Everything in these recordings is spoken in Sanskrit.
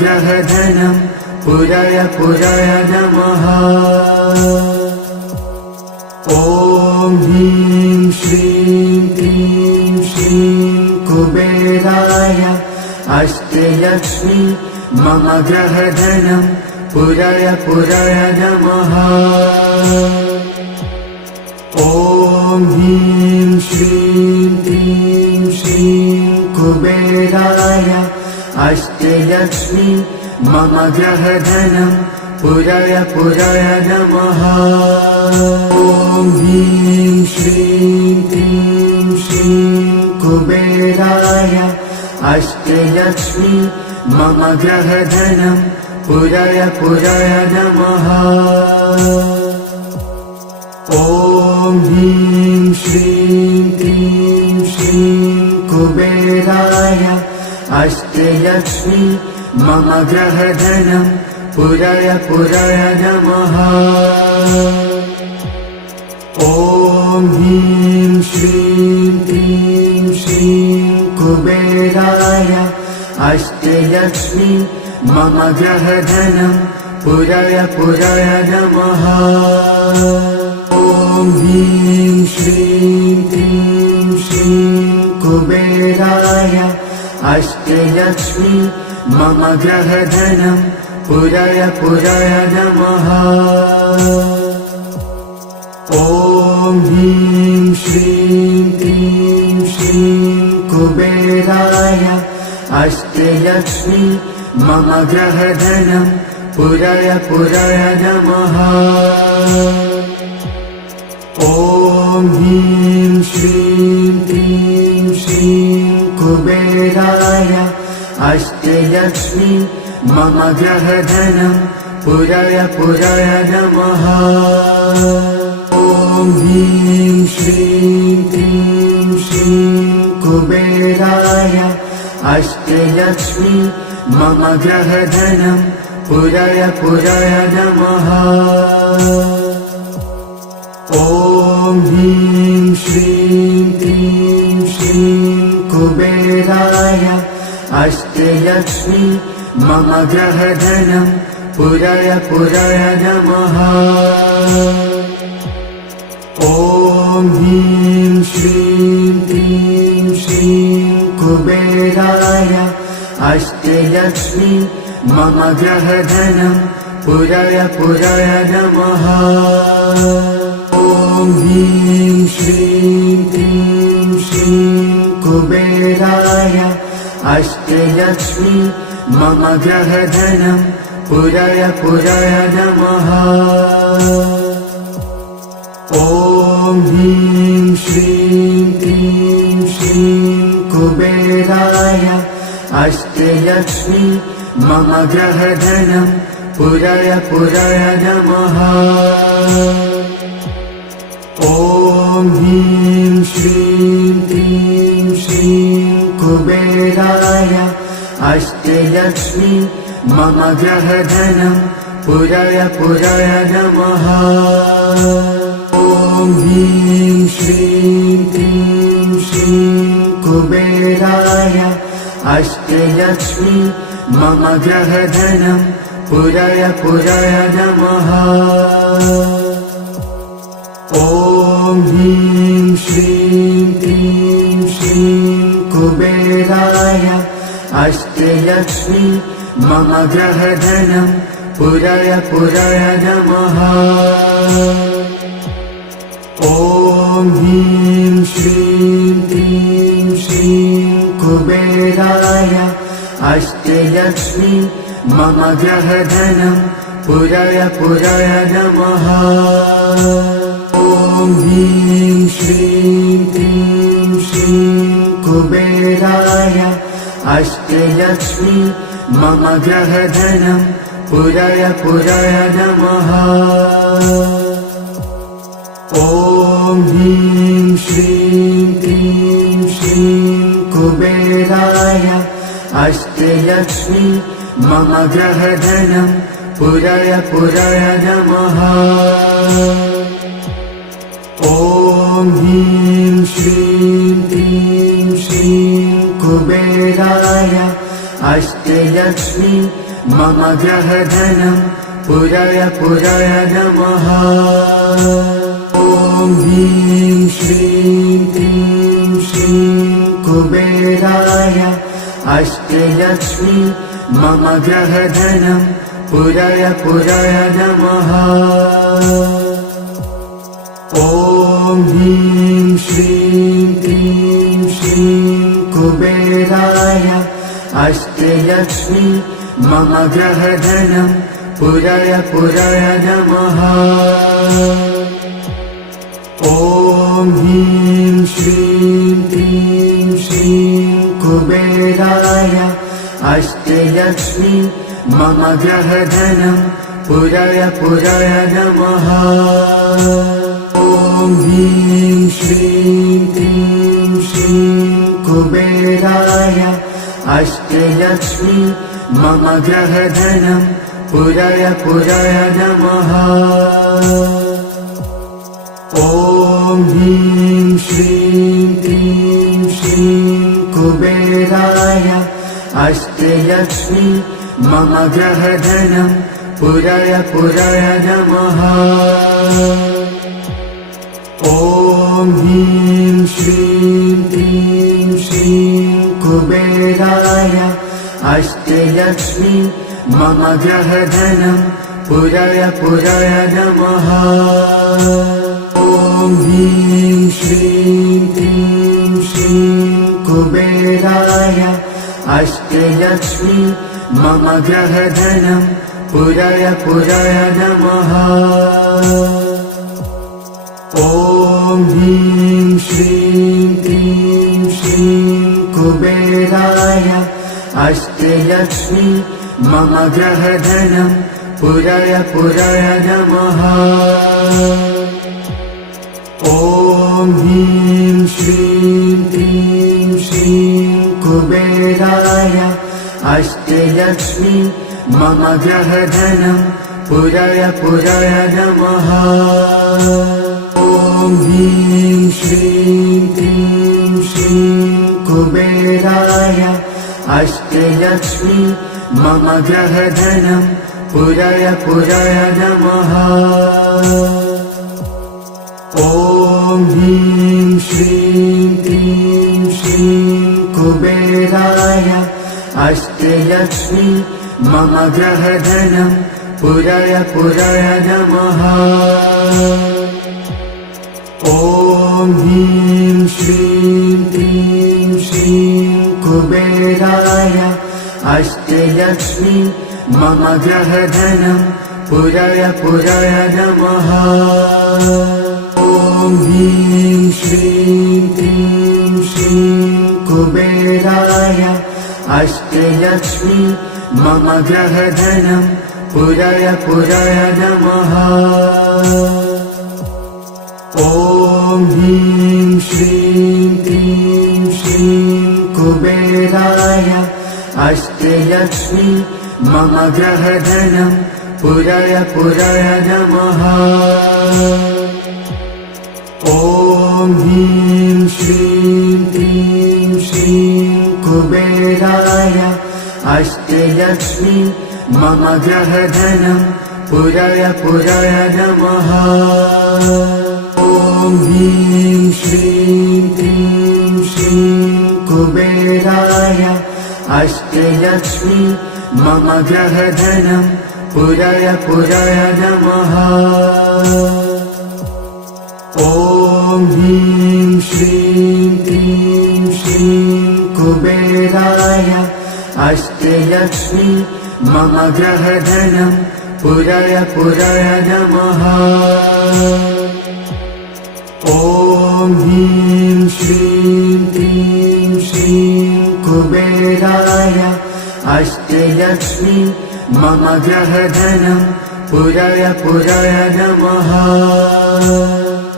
ग्रहधनं पुरय पुरय नमः। ॐ ह्रीं श्रीं क्लीं श्रीं कुबेराय अष्टलक्ष्मी मम ग्रहधनं पुरय पुरय नमः। ॐ ह्रीं श्रीं क्लीं श्रीं कुबेराय अष्टलक्ष्मी मम ग्रहधनं पुरय पुरय नमः। ॐ ह्रीं श्रीं क्लीं श्रीं कुबेराय अष्टलक्ष्मी मम ग्रहधनं पुरय पुरय नमः। ॐ ह्रीं श्रीं क्लीं श्रीं कुबेराय अष्टलक्ष्मी मम ग्रहधनं पुरय पुरय नमः। ॐ ह्रीं श्रीं क्लीं श्रीं कुबेराय अष्टलक्ष्मी मम ग्रहधनं पुरय पुरय नमः। ॐ ह्रीं श्रीं क्लीं श्रीं कुबेराय अष्टलक्ष्मी मम ग्रहधनं पुरय पुरय नमः। ॐ ह्रीं श्रीं क्लीं श्रीं कुबेराय अष्टलक्ष्मी मम ग्रहधनं पुरय पुरय नमः। ॐ ह्रीं श्रीं क्लीं श्रीं कुबेराय अष्टलक्ष्मी मम ग्रहधनं पुरय पुरय नमः। ॐ ह्रीं श्रीं क्लीं श्रीं कुबेराय अष्टलक्ष्मी मम ग्रहधनं पुरय पुरय नमः। ॐ ह्रीं श्रीं क्लीं श्रीं कुबेराय अष्टलक्ष्मी मम ग्रहधनं पुरय पुरय नमः। ॐ ह्रीं श्रीं क्लीं श्रीं कुबेराय अष्टलक्ष्मी मम ग्रहधनं पुरय पुरय नमः। ॐ ह्रीं श्रीं क्लीं श्रीं कुबेराय अष्टलक्ष्मी मम ग्रहधनं पुरय पुरय नमः। ॐ ह्रीं श्रीं क्लीं श्रीं कुबेराय अष्टलक्ष्मी मम ग्रहधनं पुरय पुरय नमः। ॐ ह्रीं श्रीं क्लीं श्रीं कुबेराय अष्टलक्ष्मी मम ग्रहधनं पुरय पुरय नमः। ॐ ह्रीं श्रीं क्लीं श्रीं कुबेराय अष्टलक्ष्मी मम ग्रहधनं पुरय पुरय नमः। ॐ ह्रीं श्रीं क्लीं श्रीं कुबेराय अष्टलक्ष्मी मम ग्रहधनं पुरय पुरय नमः। ॐ ह्रीं श्रीं क्लीं श्रीं कुबेराय अष्टलक्ष्मी मम ग्रहधनं पुरय पुरय नमः। ॐ ह्रीं श्रीं क्लीं श्रीं कुबेराय अष्टलक्ष्मी मम ग्रहधनं पुरय पुरय नमः। ॐ ह्रीं श्रीं क्लीं श्रीं कुबेराय अष्टलक्ष्मी मम ग्रहधनं पुरय पुरय नमः। ॐ ह्रीं श्रीं क्लीं श्रीं कुबेराय अष्टलक्ष्मी मम ग्रहधनं पुरय पुरय नमः। ॐ ह्रीं श्रीं क्रीं श्रीं कुबेराय अष्टलक्ष्मी मम ग्रहधनं पुरय पुरय नमः। ॐ ह्रीं श्रीं क्रीं श्रीं कुबेराय अष्टलक्ष्मी मम ग्रहधनं पुरय पुरय नमः। ॐ ह्रीं श्रीं क्रीं श्रीं कुबेराय अष्टलक्ष्मी मम ग्रहधनं पुरय पुरय नमः। ॐ ह्रीं श्रीं क्रीं श्रीं कुबेराय अष्टलक्ष्मी मम ग्रहधनं पुरय पुरय नमः। ॐ ह्रीं श्रीं क्रीं श्रीं कुबेराय अष्टलक्ष्मी मम ग्रहधनं पुरय पुरय नमः। ॐ ह्रीं श्रीं क्रीं श्रीं कुबेराय अष्टलक्ष्मी मम ग्रहधनं पुरय पुरय नमः। ॐ ह्रीं श्रीं क्रीं श्रीं कुबेराय अष्टलक्ष्मी मम ग्रहधनं पुरय पुरय नमः। ॐ ह्रीं श्रीं क्रीं श्रीं कुबेराय अष्टलक्ष्मी मम ग्रहधनं पुरय पुरय नमः। ॐ ह्रीं श्रीं क्रीं श्रीं कुबेराय अष्टलक्ष्मी मम ग्रहधनं पुरय पुरय नमः। ॐ ह्रीं श्रीं क्रीं श्रीं कुबेराय अष्टलक्ष्मी मम ग्रहधनं पुरय पुरय नमः। ॐ ह्रीं श्रीं क्रीं श्रीं कुबेराय अष्टलक्ष्मी मम ग्रहधनं पुरय पुरय नमः। ॐ ह्रीं श्रीं क्रीं श्रीं कुबेराय अष्टलक्ष्मी मम ग्रहधनं पुरय पुरय नमः। ॐ ह्रीं श्रीं क्रीं श्रीं कुबेराय अष्टलक्ष्मी मम ग्रहधनं पुरय पुरय नमः। ॐ ह्रीं श्रीं क्रीं श्रीं कुबेराय अष्टलक्ष्मी मम ग्रहधनं पुरय पुरय नमः। ॐ ह्रीं श्रीं क्रीं श्रीं कुबेराय अष्टलक्ष्मी मम ग्रहधनं पुरय पुरय नमः। ॐ ह्रीं श्रीं क्रीं श्रीं कुबेराय अष्टलक्ष्मी मम ग्रहधनं पुरय पुरय नमः। ॐ ह्रीं श्रीं क्रीं श्रीं कुबेराय अष्टलक्ष्मी मम ग्रहधनं पुरय पुरय नमः। ॐ ह्रीं श्रीं क्रीं श्रीं कुबेराय अष्टलक्ष्मी मम ग्रहधनं पुरय पुरय नमः।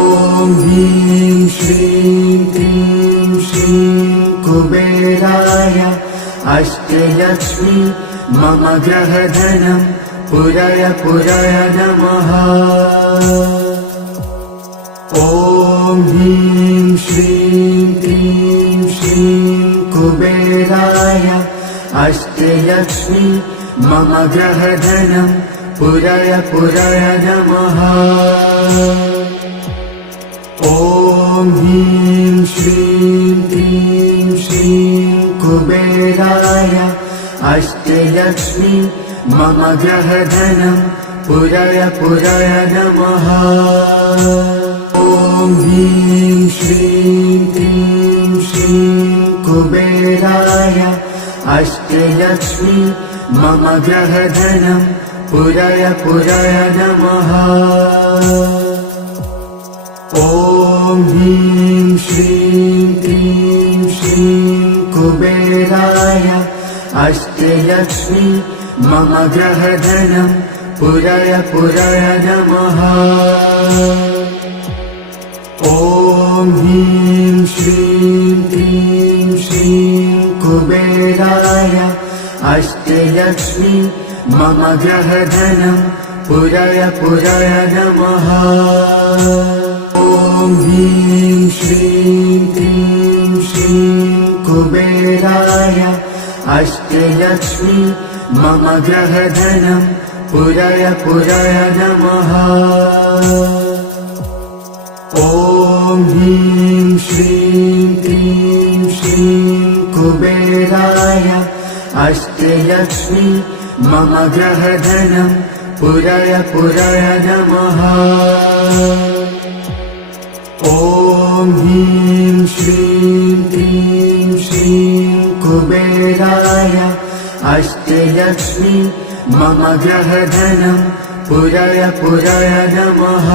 ॐ ह्रीं श्रीं क्रीं श्रीं कुबेराय अष्टलक्ष्मी मम ग्रहधनं पुरय पुरय नमः। ॐ ह्रीं श्रीं क्रीं श्रीं कुबेराय अष्टलक्ष्मी मम ग्रहधनं पुरय पुरय नमः। ॐ ह्रीं श्रीं क्रीं श्रीं कुबेराय अष्टलक्ष्मी मम ग्रहधनं पुरय पुरय नमः। ॐ ह्रीं श्रीं क्रीं श्रीं कुबेराय अष्टलक्ष्मी मम ग्रहधनं पुरय पुरय नमः। ॐ ह्रीं श्रीं क्रीं श्रीं कुबेराय अष्टलक्ष्मी मम ग्रहधनं पुरय पुरय नमः। ॐ ह्रीं श्रीं क्रीं श्रीं कुबेराय अष्टलक्ष्मी मम ग्रहधनं पुरय पुरय नमः। ॐ ह्रीं श्रीं क्रीं श्रीं कुबेराय अष्टलक्ष्मी मम ग्रहधनं पुरय पुरय नमः। ॐ ह्रीं श्रीं क्रीं श्रीं कुबेराय अष्टलक्ष्मी मम ग्रहधनं पुरय पुरय नमः। ॐ ह्रीं श्रीं क्रीं श्रीं कुबेराय अष्टलक्ष्मी मम ग्रहधनं पुरय पुरय नमः।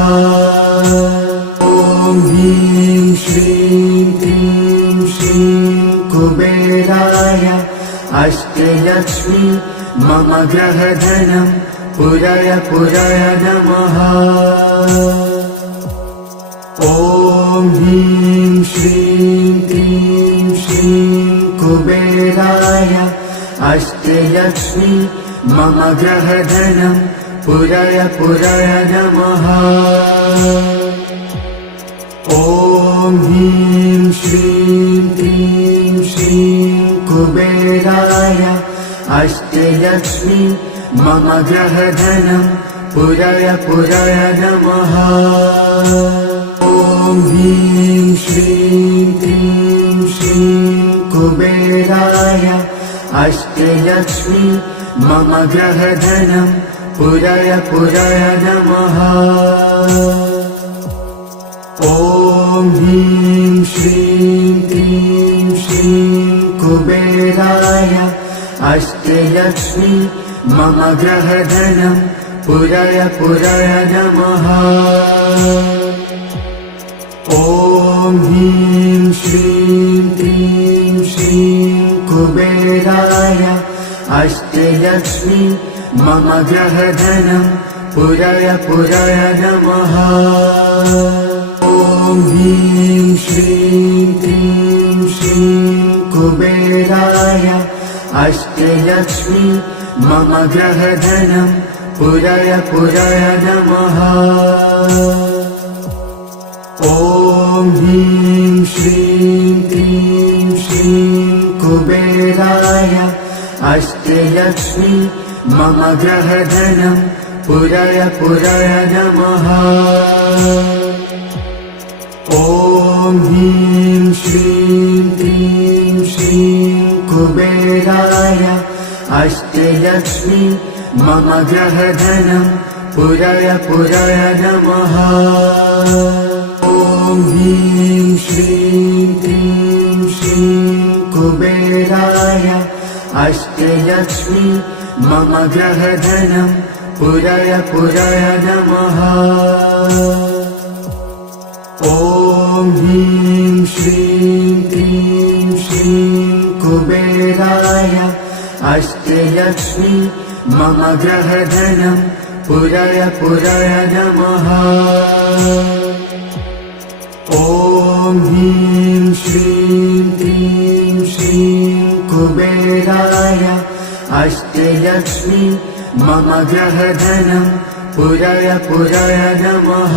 ॐ ह्रीं श्रीं क्रीं श्रीं कुबेराय अष्टलक्ष्मी मम ग्रहधनं पुरय पुरय नमः। ॐ ह्रीं श्रीं क्रीं श्रीं कुबेराय अष्टलक्ष्मी मम ग्रहधनं पुरय पुरय नमः। ॐ ह्रीं श्रीं क्रीं श्रीं कुबेराय अष्टलक्ष्मी मम ग्रहधनं पुरय पुरय नमः। ॐ ह्रीं श्रीं क्रीं श्रीं कुबेराय अष्टलक्ष्मी मम ग्रहधनं पुरय पुरय नमः। ॐ ह्रीं श्रीं क्रीं श्रीं कुबेराय अष्टलक्ष्मी मम ग्रहधनं पुरय पुरय नमः। ॐ ह्रीं श्रीं क्रीं श्रीं कुबेराय अष्टलक्ष्मी मम ग्रहधनं पुरय पुरय नमः। ॐ ह्रीं श्रीं क्रीं श्रीं कुबेराय अष्टलक्ष्मी मम ग्रहधनं पुरय पुरय नमः। ॐ ह्रीं श्रीं क्रीं श्रीं कुबेराय अष्टलक्ष्मी मम ग्रहधनं पुरय पुरय नमः। ॐ ह्रीं श्रीं क्रीं श्रीं कुबेराय अष्टलक्ष्मी मम ग्रहधनं पुरय पुरय नमः। ॐ ह्रीं श्रीं क्रीं श्रीं कुबेराय अष्टलक्ष्मी मम ग्रहधनं पुरय पुरय नमः। ॐ ह्रीं श्रीं क्रीं श्रीं कुबेराय अष्टलक्ष्मी मम ग्रहधनं पुरय पुरय नमः। ॐ ह्रीं श्रीं क्रीं श्रीं कुबेराय अष्टलक्ष्मी मम ग्रहधनं पुरय पुरय नमः।